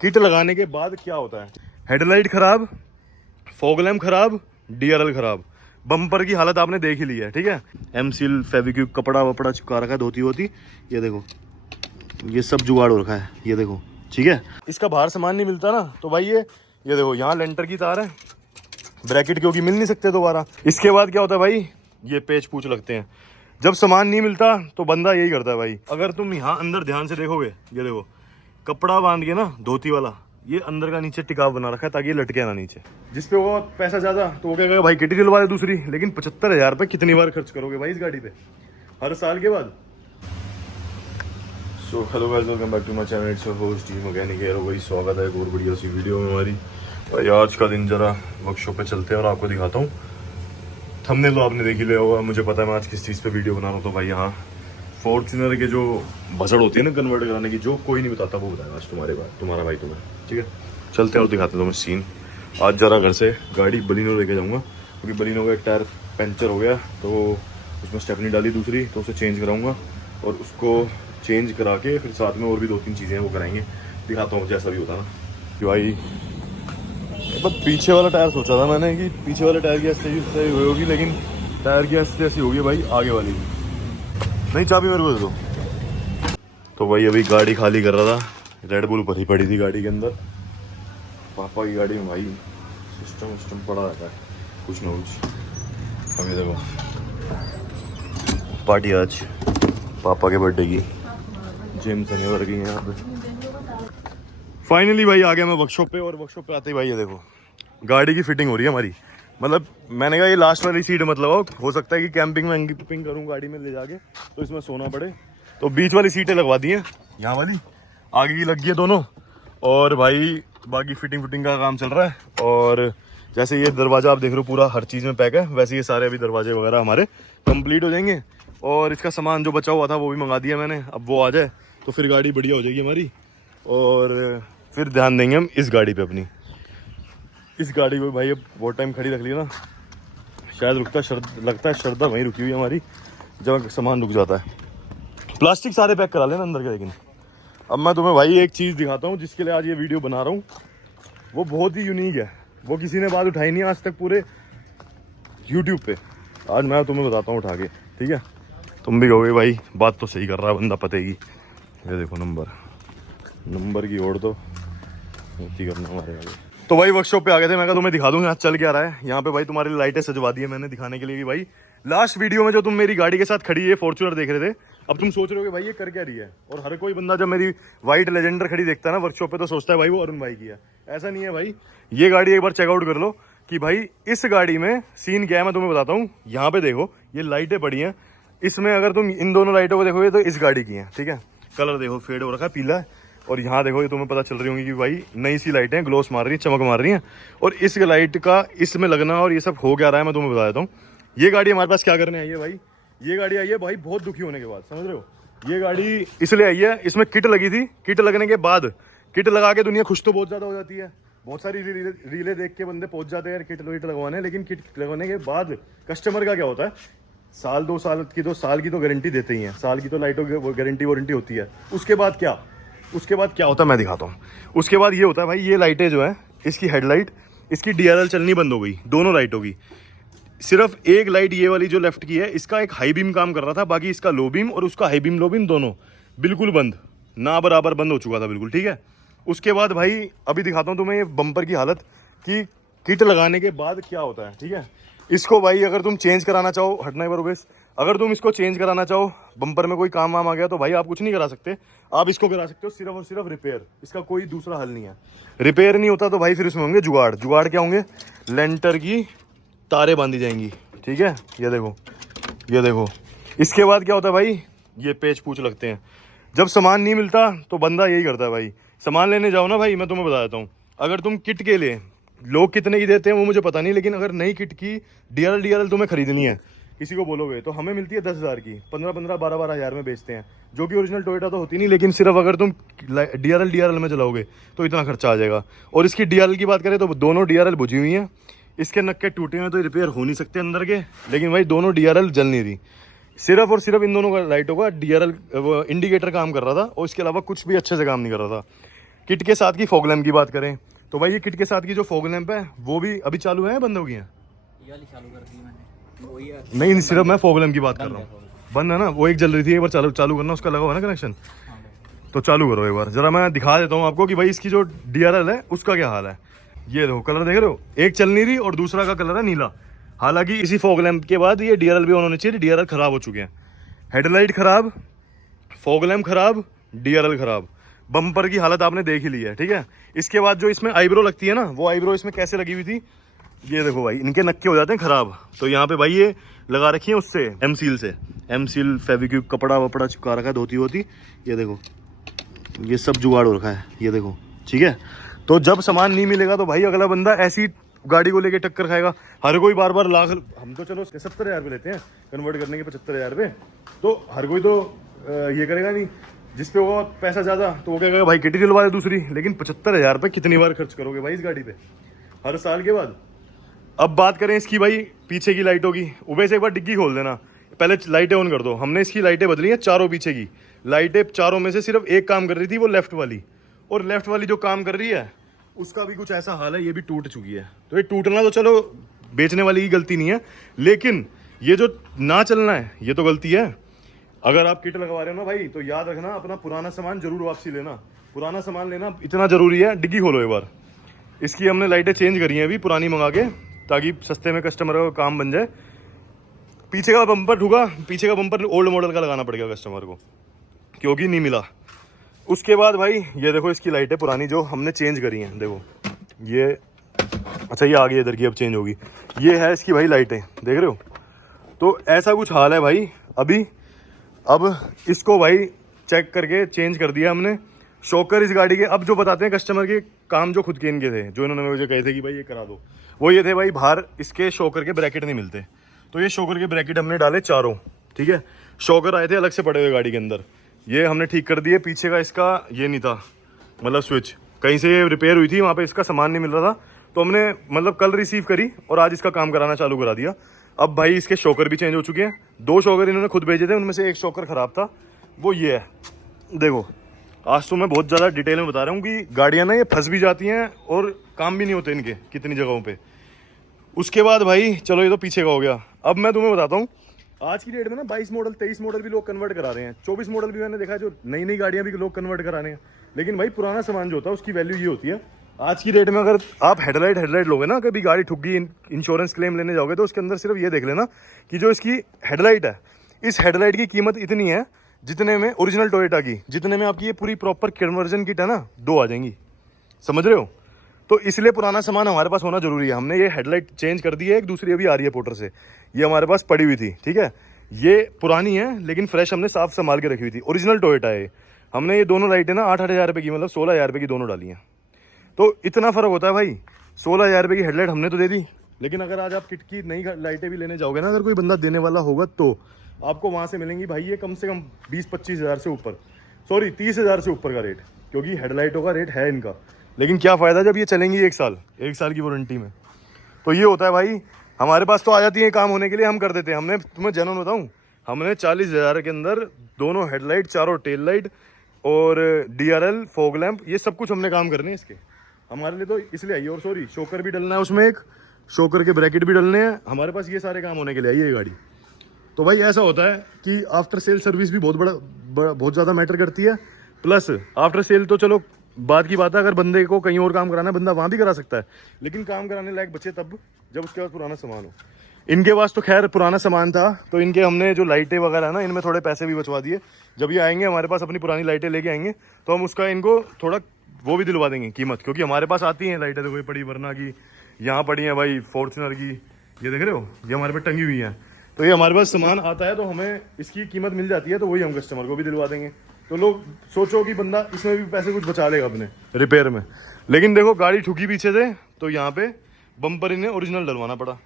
Kit लगाने के बाद क्या होता है। हेडलाइट खराब, फॉग लैम्प खराब, DRL खराब, बम्पर की हालत आपने देख ही ली है। ठीक है, एम सील, फेविक्विक, कपड़ा वपड़ा चिपका रखा है धोती होती, ये देखो ये सब जुगाड़ हो रखा है, ये देखो। ठीक है, इसका बाहर सामान नहीं मिलता ना, तो भाई ये देखो यहाँ लेंटर की तार है, ब्रैकेट क्योंकि मिल नहीं सकते दोबारा। इसके बाद क्या होता है भाई, ये पेच पूछ लगते हैं। जब सामान नहीं मिलता तो बंदा यही करता है भाई। अगर तुम यहाँ अंदर ध्यान से देखोगे, ये देखो कपड़ा बांध के ना धोती वाला, ये अंदर का नीचे टिकाव बना रखा है ताकि ये लटके ना नीचे। जिसपे होगा पैसा ज्यादा तो वो क्या कहेगा भाई किट दिलवा दे दूसरी। लेकिन 75,000 रुपये कितनी बार खर्च करोगे भाई इस गाड़ी पे हर साल के बाद। So hello guys, welcome back to my channel, it's your host T mechanic है। वही स्वागत है एक और बढ़िया सी वीडियो में हमारी। भाई आज का दिन जरा वर्कशॉप पे चलते हैं और आपको दिखाता हूँ। थंबनेल तो आपने देख ही लिया होगा, मुझे पता है मैं आज किस चीज़ पे वीडियो बना रहा हूँ। तो भाई यहाँ फॉर्च्यूनर के जो बजट होती है ना कन्वर्ट कराने की, जो कोई नहीं बताता वो बताएगा आज तुम्हारा भाई तुम्हें। ठीक है, चलते हैं और दिखाते हैं तुम्हें सीन। आज जरा घर से गाड़ी बलिनो लेके जाऊँगा क्योंकि बलिनो का एक टायर पंचर हो गया, तो उसमें स्टेपनी डाली दूसरी, तो उसे चेंज कराऊँगा और उसको चेंज करा के फिर साथ में और भी 2-3 चीज़ें वो कराएंगे। दिखाता हूँ जैसा भी होता ना। भाई बस पीछे वाला टायर सोचा था मैंने कि पीछे वाले टायर की ऐसी सही होगी, लेकिन टायर की ऐसी होगी भाई आगे वाली की। नहीं, चाबी मेरे को दे दो। तो भाई अभी गाड़ी खाली कर रहा था, रेड बुल भरी पड़ी थी गाड़ी के अंदर। पापा की गाड़ी में भाई सिस्टम पड़ा रहता है कुछ ना कुछ। अभी देखो पार्टी आज पापा के बर्थडे की, जिम से नहीं वर्किंग है यहाँ पे। फाइनली भाई आ गया मैं वर्कशॉप पे, और वर्कशॉप पे आते ही भाई ये देखो गाड़ी की फिटिंग हो रही है हमारी। मतलब मैंने कहा ये लास्ट वाली सीट मत लगाओ, हो सकता है कि कैंपिंग में एंपिंग करूँ गाड़ी में ले जाके तो इसमें सोना पड़े, तो बीच वाली सीटें लगवा दी हैं, यहाँ वाली आगे की लगी है दोनों। और भाई बाकी फिटिंग का काम चल रहा है। और जैसे ये दरवाज़ा आप देख रहे हो पूरा हर चीज़ में पैक है, वैसे ये सारे अभी दरवाजे वगैरह हमारे कंप्लीट हो जाएंगे। और इसका सामान जो बचा हुआ था वो भी मंगा दिया मैंने, अब वो आ जाए तो फिर गाड़ी बढ़िया हो जाएगी हमारी। और फिर ध्यान देंगे हम इस गाड़ी पे अपनी। इस गाड़ी को भाई अब बहुत टाइम खड़ी रख ली ना, शायद लगता है श्रद्धा वहीं रुकी हुई है हमारी जब सामान रुक जाता है। प्लास्टिक सारे पैक करा लेना अंदर के। लेकिन अब मैं तुम्हें भाई एक चीज़ दिखाता हूँ जिसके लिए आज ये वीडियो बना रहा हूँ, वो बहुत ही यूनिक है, वो किसी ने बात उठाई नहीं आज तक पूरे यूट्यूब पे। आज मैं तुम्हें बताता हूँ उठा के, ठीक है। तुम भी कहोगे भाई बात तो सही कर रहा है बंदा पते की। ये देखो नंबर की ओर तो गलती करना हमारे आगे। तो भाई वर्कशॉप पे आ गए थे, मैं कहा तुम्हें दिखा दूंगा आज चल क्या रहा है। यहाँ पे भाई तुम्हारी लाइटें सजवा दी है मैंने दिखाने के लिए कि भाई लास्ट वीडियो में जो तुम मेरी गाड़ी के साथ खड़ी है फॉर्च्यूनर देख रहे थे, अब तुम सोच रहे हो कि भाई ये कर क्या रही है। और हर कोई बंदा जब मेरी व्हाइट लेजेंडर खड़ी देखता है ना वर्कशॉप पे तो सोचता है भाई वो अरुण भाई की है। ऐसा नहीं है भाई, ये गाड़ी एक बार चेकआउट कर लो कि भाई इस गाड़ी में सीन क्या है मैं तुम्हें बताता हूँ। यहाँ पे देखो ये लाइटें पड़ी हैं, इसमें अगर तुम इन दोनों लाइटों को देखोगे तो इस गाड़ी की है। ठीक है, कलर देखो फेड हो रखा है पीला है। और यहाँ देखो ये तुम्हें पता चल रही होंगी कि भाई नई सी लाइटें ग्लोस मार रही हैं, चमक मार रही हैं। और इस लाइट का इसमें लगना और ये सब हो क्या रहा है मैं तुम्हें बता देता हूँ। ये गाड़ी हमारे पास क्या करने आई है भाई, ये गाड़ी आई है भाई बहुत दुखी होने के बाद, समझ रहे हो। ये गाड़ी इसलिए आई है, इसमें किट लगी थी, किट लगने के बाद किट लगा के दुनिया खुश तो बहुत ज़्यादा हो जाती है, बहुत सारी रीलें देख के बंदे पहुँच जाते हैं किट लगवाने। लेकिन किट लगवाने के बाद कस्टमर का क्या होता है, साल 2 साल की तो गारंटी देते ही हैं, साल की तो लाइटों की गारंटी वारंटी होती है। उसके बाद क्या होता है मैं दिखाता हूँ। उसके बाद ये होता है भाई, ये लाइटें जो है इसकी हेडलाइट, इसकी DRL चलनी बंद हो गई दोनों लाइटों की। सिर्फ एक लाइट ये वाली जो लेफ्ट की है इसका एक हाई बीम काम कर रहा था, बाकी इसका लो बीम और उसका हाई बीम लो बीम दोनों बिल्कुल बंद, ना बराबर बंद हो चुका था बिल्कुल। ठीक है, उसके बाद भाई अभी दिखाता हूँ तुम्हें ये बम्पर की हालत कि किट लगाने के बाद क्या होता है। ठीक है, इसको भाई अगर तुम चेंज कराना चाहो, हटना है बरोबर, अगर तुम इसको चेंज कराना चाहो, बम्पर में कोई काम वाम आ गया तो भाई आप कुछ नहीं करा सकते, आप इसको करा सकते हो सिर्फ और सिर्फ रिपेयर। इसका कोई दूसरा हल नहीं है। रिपेयर नहीं होता तो भाई फिर इसमें होंगे जुगाड़ क्या होंगे, लेंटर की तारें बांधी जाएंगी। ठीक है, ये देखो इसके बाद क्या होता है भाई, ये पेच पूछ लगते हैं। जब सामान नहीं मिलता तो बंदा यही करता है भाई, सामान लेने जाओ ना भाई, मैं तुम्हें बता देता हूँ, अगर तुम किट के लिए लोग कितने की देते हैं वो मुझे पता नहीं, लेकिन अगर नई किट की DRL तुम्हें खरीदनी है किसी को बोलोगे तो हमें मिलती है 10,000 की, 15-15, 12-12 हज़ार में बेचते हैं, जो कि ओरिजिनल टोयोटा तो होती नहीं। लेकिन सिर्फ अगर तुम DRL में चलाओगे तो इतना खर्चा आ जाएगा। और इसकी DRL की बात करें तो दोनों DRL बुझी हुई हैं, इसके नक्के टूटे हुए तो रिपेयर हो नहीं सकते अंदर के, लेकिन भाई दोनों DRL जल नहीं रही। सिर्फ और सिर्फ इन दोनों का लाइटों का DRL इंडिकेटर काम कर रहा था और इसके अलावा कुछ भी अच्छे से काम नहीं कर रहा था। किट के साथ की फॉग लैम्प की बात करें तो भाई ये किट के साथ की जो फॉग लैम्प है वो भी अभी चालू है, बंद हो गई है? ये वाली चालू कर दी मैंने, वही है। नहीं, सिर्फ मैं फॉग लैम्प की बात कर रहा हूँ। बंद है ना, वो एक जल रही थी, एक बार चालू चालू करना, उसका लगा हुआ ना कनेक्शन, तो चालू करो एक बार जरा, मैं दिखा देता हूँ आपको कि भाई इसकी जो DRL है उसका क्या हाल है। ये देखो कलर देख रहे हो, एक चल नहीं रही और दूसरा का कलर है नीला। हालांकि इसी फॉग लैम्प के बाद ये DRL भी होने चाहिए, DRL खराब हो चुके हैं। हेडलाइट खराब, फॉग लैम्प खराब, DRL खराब, बम्पर की हालत आपने देख ही ली है, ठीक है। इसके बाद जो इसमें आईब्रो लगती है ना, वो आईब्रो इसमें कैसे लगी हुई थी, ये देखो भाई, इनके नक्के हो जाते हैं खराब, तो यहाँ पे भाई ये लगा रखी है उससे, एम सील फेविक्विक कपड़ा वपड़ा चिपका रखा है, धोती होती, ये देखो ये सब जुगाड़ हो रखा है, ये देखो, ठीक है। तो जब सामान नहीं मिलेगा तो भाई अगला बंदा ऐसी गाड़ी को लेके टक्कर खाएगा। हर कोई बार बार लाख, हम तो चलो 70,000 रुपये लेते हैं कन्वर्ट करने के, 75,000 रुपये, तो हर कोई तो ये करेगा नहीं, जिस पे होगा पैसा ज़्यादा तो वो क्या कहेगा भाई किटी दिलवा दे दूसरी। लेकिन 75,000 रुपये कितनी बार खर्च करोगे भाई इस गाड़ी पे हर साल के बाद। अब बात करें इसकी भाई पीछे की लाइटों की, उबे से एक बार डिग्गी खोल देना, पहले लाइटें ऑन कर दो। हमने इसकी लाइटें बदली हैं चारों, पीछे की लाइटें चारों में से सिर्फ एक काम कर रही थी, वो लेफ्ट वाली, और लेफ्ट वाली जो काम कर रही है उसका भी कुछ ऐसा हाल है, ये भी टूट चुकी है। तो ये टूटना तो चलो बेचने वाली की गलती नहीं है, लेकिन ये जो ना चलना है ये तो गलती है। अगर आप किट लगवा रहे हो ना भाई, तो याद रखना अपना पुराना सामान जरूर वापसी लेना, पुराना सामान लेना इतना जरूरी है। डिग्गी खोलो एक बार, इसकी हमने लाइटें चेंज करी हैं अभी पुरानी मंगा के, ताकि सस्ते में कस्टमर का काम बन जाए। पीछे का बम्पर ठुका, पीछे का बम्पर ओल्ड मॉडल का लगाना पड़ेगा कस्टमर को, क्योंकि नहीं मिला। उसके बाद भाई ये देखो इसकी लाइटें पुरानी जो हमने चेंज करी हैं, देखो ये, अच्छा ये आ गई इधर की, अब चेंज होगी। ये है इसकी भाई लाइटें, देख रहे हो, तो ऐसा कुछ हाल है भाई अभी। अब इसको भाई चेक करके चेंज कर दिया हमने। शॉकर इस गाड़ी के अब जो बताते हैं कस्टमर के काम जो खुद के इनके थे, जो इन्होंने मुझे कहे थे कि भाई ये करा दो, वो ये थे भाई बाहर इसके शॉकर के ब्रैकेट नहीं मिलते, तो ये शॉकर के ब्रैकेट हमने डाले चारों, ठीक है। शॉकर आए थे अलग से पड़े हुए गाड़ी के अंदर, ये हमने ठीक कर दिए। पीछे का इसका ये नहीं था, मतलब स्विच कहीं से ये रिपेयर हुई थी, वहाँ पे इसका सामान नहीं मिल रहा था, तो हमने मतलब कल रिसीव करी और आज इसका काम कराना चालू करा दिया। अब भाई इसके शॉकर भी चेंज हो चुके हैं, 2 शॉकर इन्होंने खुद भेजे थे, उनमें से एक शॉकर ख़राब था, वो ये है, देखो। आज तो मैं बहुत ज़्यादा डिटेल में बता रहा हूँ कि गाड़ियाँ ना ये फंस भी जाती हैं और काम भी नहीं होते इनके कितनी जगहों पे। उसके बाद भाई चलो ये तो पीछे का हो गया। अब मैं तुम्हें बताता हूँ आज की डेट में ना 22 मॉडल 23 मॉडल भी लोग कन्वर्ट करा रहे हैं, 24 मॉडल भी मैंने देखा है, जो नई नई गाड़ियाँ भी लोग कन्वर्ट करा रहे हैं। लेकिन भाई पुराना सामान जो होता है उसकी वैल्यू ये होती है। आज की डेट में अगर आप हेडलाइट लोगे ना, कभी गाड़ी ठुक गई, इंश्योरेंस क्लेम लेने जाओगे, तो उसके अंदर सिर्फ ये देख लेना कि जो इसकी हेडलाइट है, इस हेडलाइट की कीमत इतनी है जितने में ओरिजिनल टोयोटा की, जितने में आपकी ये पूरी प्रॉपर कन्वर्जन किट है ना 2 आ जाएंगी, समझ रहे हो। तो इसलिए पुराना सामान हमारे पास होना जरूरी है। हमने ये हेडलाइट चेंज कर दी है, एक दूसरी अभी आ रही है पोर्टर से, ये हमारे पास पड़ी हुई थी, ठीक है। ये पुरानी है लेकिन फ्रेश हमने साफ संभाल के रखी हुई थी, ओरिजिनल टोयोटा है। हमने ये दोनों लाइटें ना 8-8 हज़ार रुपये की, मतलब 16,000 रुपये की दोनों डाली हैं। तो इतना फ़र्क होता है भाई। 16,000 रुपये की हेडलाइट हमने तो दे दी, लेकिन अगर आज आप किट की नई लाइटें भी लेने जाओगे ना, अगर कोई बंदा देने वाला होगा, तो आपको वहाँ से मिलेंगी भाई ये कम से कम 20-25 हज़ार से ऊपर, सॉरी 30 हज़ार से ऊपर का रेट, क्योंकि हेडलाइटों का रेट है इनका। लेकिन क्या फ़ायदा जब ये चलेंगी 1 साल की वारंटी में। तो ये होता है भाई, हमारे पास तो आ जाती है काम होने के लिए, हम कर देते हैं। हमने, तुम्हें जनरल बताऊँ, हमने 40,000 के अंदर दोनों हेडलाइट, चारों टेल लाइट और DRL, फॉग लैम्प, ये सब कुछ हमने काम करने हैं इसके, हमारे लिए तो इसलिए आई है। और सॉरी शॉकर भी डलना है उसमें, एक शॉकर के ब्रैकेट भी डलने हैं, हमारे पास ये सारे काम होने के लिए आई है ये गाड़ी। तो भाई ऐसा होता है कि आफ्टर सेल सर्विस भी बहुत ज़्यादा मैटर करती है। प्लस आफ्टर सेल तो चलो बात की बात है, अगर बंदे को कहीं और काम कराना है बंदा वहाँ भी करा सकता है, लेकिन काम कराने लायक बचे तब जब उसके पास पुराना सामान हो। इनके पास तो खैर पुराना सामान था, तो इनके हमने जो लाइटें वगैरह है ना, इनमें थोड़े पैसे भी बचवा दिए। जब ये आएंगे हमारे पास अपनी पुरानी लाइटें लेके आएंगे, तो हम उसका इनको थोड़ा वो भी दिलवा देंगे कीमत, क्योंकि हमारे पास आती हैं लाइटें, देखो ये पड़ी वरना की, यहाँ पड़ी हैं भाई फॉर्च्यूनर की, ये देख रहे हो, ये हमारे पास टंगी हुई हैं। तो ये हमारे पास सामान आता है तो हमें इसकी कीमत मिल जाती है, तो वही हम कस्टमर को भी दिलवा देंगे। तो लोग सोचो कि बंदा इसमें भी पैसे कुछ बचा लेगा अपने रिपेयर में। लेकिन देखो गाड़ी ठुकी पीछे से, तो यहाँ पे बम्पर इन्हें ओरिजिनल डलवाना पड़ा,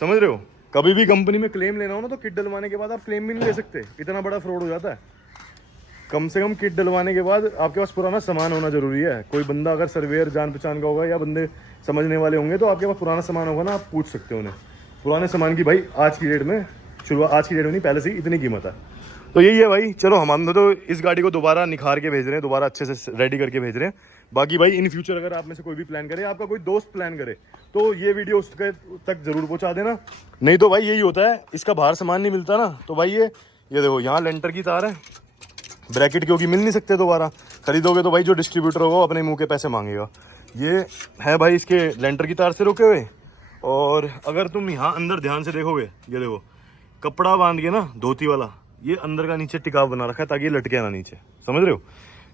समझ रहे हो। कभी भी कंपनी में क्लेम लेना हो ना, तो किट डलवाने के बाद आप क्लेम भी नहीं ले सकते, इतना बड़ा फ्रॉड हो जाता है। कम से कम किट डलवाने के बाद आपके पास पुराना सामान होना जरूरी है। कोई बंदा अगर सर्वेयर जान पहचान का होगा या बंदे समझने वाले होंगे, तो आपके पास पुराना सामान होगा ना, आप पूछ सकते हो उन्हें। पुराने सामान की भाई आज की डेट में शुरुआत, आज की डेट में नहीं, पहले से ही इतनी कीमत है। तो यही है भाई। चलो हम तो इस गाड़ी को दोबारा निखार के भेज रहे हैं, दोबारा अच्छे से रेडी करके भेज रहे हैं। बाकी भाई इन फ्यूचर अगर आप में से कोई भी प्लान करे, आपका कोई दोस्त प्लान करे, तो ये वीडियो उसके तक जरूर पहुंचा देना। नहीं तो भाई यही होता है, इसका बाहर सामान नहीं मिलता ना, तो भाई ये देखो यहाँ लेंटर की तार है, ब्रैकेट क्योंकि मिल नहीं सकते दोबारा, खरीदोगे तो भाई जो डिस्ट्रीब्यूटर होगा वो अपने मुंह के पैसे मांगेगा। ये है भाई इसके लेंटर की तार से रुके हुए। और अगर तुम यहाँ अंदर ध्यान से देखोगे, ये देखो कपड़ा बांध के ना, धोती वाला, ये अंदर का नीचे टिकाव बना रखा है ताकि ये लटके ना नीचे, समझ रहे हो।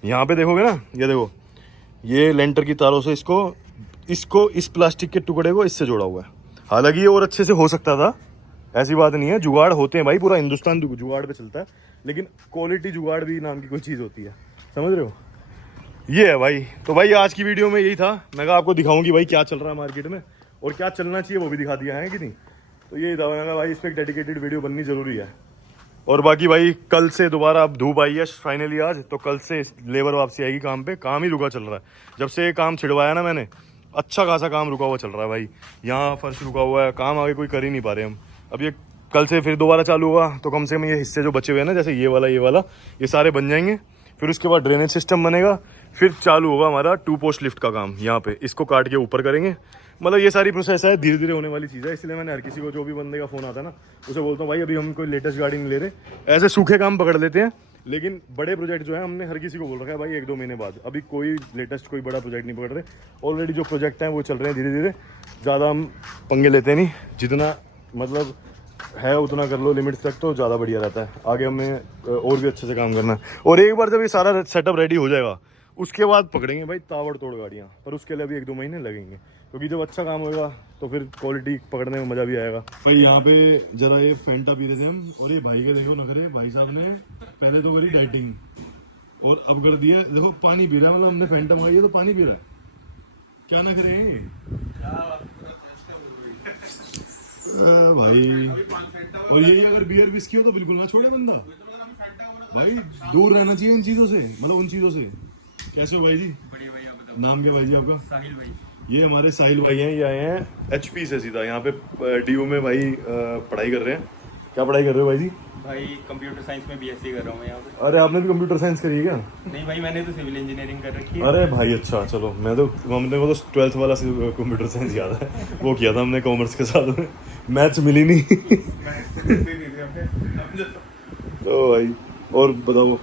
यहाँ पे देखोगे ना, ये देखो ये लेंटर की तारों से इसको इस प्लास्टिक के टुकड़े को इससे जोड़ा हुआ है। हालांकि ये और अच्छे से हो सकता था, ऐसी बात नहीं है, जुगाड़ होते हैं भाई, पूरा हिंदुस्तान जुगाड़ पे चलता है, लेकिन क्वालिटी जुगाड़ भी नाम की कोई चीज़ होती है, समझ रहे हो। ये है भाई। तो भाई आज की वीडियो में यही था, मैं कहा आपको दिखाऊंगी भाई क्या चल रहा है मार्केट में और क्या चलना चाहिए वो भी दिखा दिया है कि नहीं। तो यही था, मैं भाई इस पर एक डेडिकेटेड वीडियो बननी जरूरी है। और बाकी भाई कल से दोबारा अब धूप आई है फाइनली आज, तो कल से लेबर वापसी आएगी काम पे। काम ही रुका चल रहा है, जब से काम छिड़वाया ना मैंने, अच्छा खासा काम रुका हुआ चल रहा है भाई। यहाँ फर्श रुका हुआ है, काम आगे कोई कर ही नहीं पा रहे हम। अब ये कल से फिर दोबारा चालू हुआ तो कम से कम ये हिस्से जो बचे हुए हैं ना, जैसे ये वाला ये सारे बन जाएंगे। फिर उसके बाद ड्रेनेज सिस्टम बनेगा, फिर चालू होगा हमारा 2 पोस्ट लिफ्ट का काम। यहाँ पे इसको काट के ऊपर करेंगे। मतलब ये सारी प्रोसेस है, धीरे धीरे होने वाली चीज़ है। इसलिए मैंने हर किसी को, जो भी बंदे का फ़ोन आता है ना, उसे बोलता हूँ भाई अभी हम कोई लेटेस्ट गाड़ी नहीं ले रहे, ऐसे सूखे काम पकड़ लेते हैं। लेकिन बड़े प्रोजेक्ट जो है हमने हर किसी को बोल रखा है भाई 1-2 महीने बाद, अभी कोई लेटेस्ट कोई बड़ा प्रोजेक्ट नहीं पकड़ रहे। ऑलरेडी जो प्रोजेक्ट हैं वो चल रहे हैं धीरे धीरे, ज़्यादा हम पंगे लेते नहीं, जितना मतलब है उतना कर लो लिमिट्स तक, तो ज़्यादा बढ़िया रहता है। आगे हमें और भी अच्छे से काम करना है। और एक बार जब ये सारा सेटअप रेडी हो जाएगा, उसके बाद पकड़ेंगे भाई ताबड़ तोड़ गाड़ियाँ, पर उसके लिए अभी 1-2 महीने लगेंगे, क्योंकि जब अच्छा काम होगा तो फिर क्वालिटी पकड़ने में मज़ा भी आएगा। भाई यहाँ पे जरा ये फैंटा पी रहे थे हम, और ये भाई के देखो नखरे, भाई साहब ने पहले तो करी डाइटिंग और अब कर दिया देखो पानी पी रहा है। मतलब हमने फैंटा मंगाई है तो पानी पी रहा है, क्या नखरे भाई। और यही अगर बियर विस्की हो तो बिल्कुल ना छोड़े बंदा भाई, दूर रहना चाहिए इन चीज़ों से, मतलब उन चीज़ों से। कैसे हो भाई जी? बढ़िया भैया, बताओ। नाम क्या भाई जी आपका? साहिल भाई। ये हमारे साहिल भाई हैं, ये आए हैं HP से सीधा यहाँ पे DU में भाई पढ़ाई कर रहे हैं। क्या पढ़ाई कर रहे हो भाई जी? भाई कंप्यूटर साइंस में BSc कर रहा हूँ मैं यहाँ पे। अरे आपने भी कंप्यूटर साइंस करी है क्या? नहीं भाई, मैंने तो सिविल इंजीनियरिंग कर रखी है। अरे भाई अच्छा, चलो मैं तो हमने वो तो 12th वाला कंप्यूटर साइंस याद है, वो किया था हमने कॉमर्स के साथ में, मैथ्स मिली नहीं। तो भाई और बताओ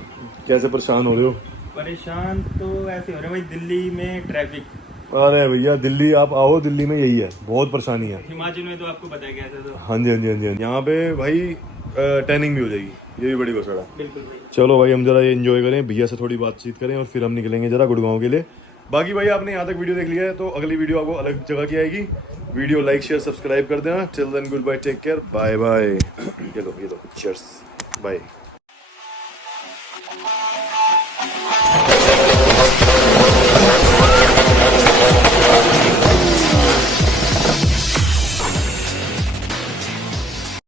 कैसे परेशान हो रहे हो? परेशान तो ऐसे हो रहे हैं भाई, दिल्ली में ट्रैफिक। अरे भैया दिल्ली आप आओ, दिल्ली में यही है, बहुत परेशानी है। हिमाचल में तो आपको पता है कैसे। तो हाँ जी हाँ जी हाँ जी, यहाँ पे भाई टैनिंग भी हो जाएगी, ये भी बड़ी बसड़ा। बिल्कुल भाई। चलो भाई हम जरा ये एंजॉय करें, भैया से थोड़ी बातचीत करें और फिर हम निकलेंगे जरा गुड़गांव के लिए। बाकी भाई आपने यहाँ तक वीडियो देख लिया है तो अगली वीडियो आपको अलग जगह की आएगी। वीडियो लाइक शेयर सब्सक्राइब कर देना। Till then good bye, take care, bye bye. ये लो चीयर्स, बाय।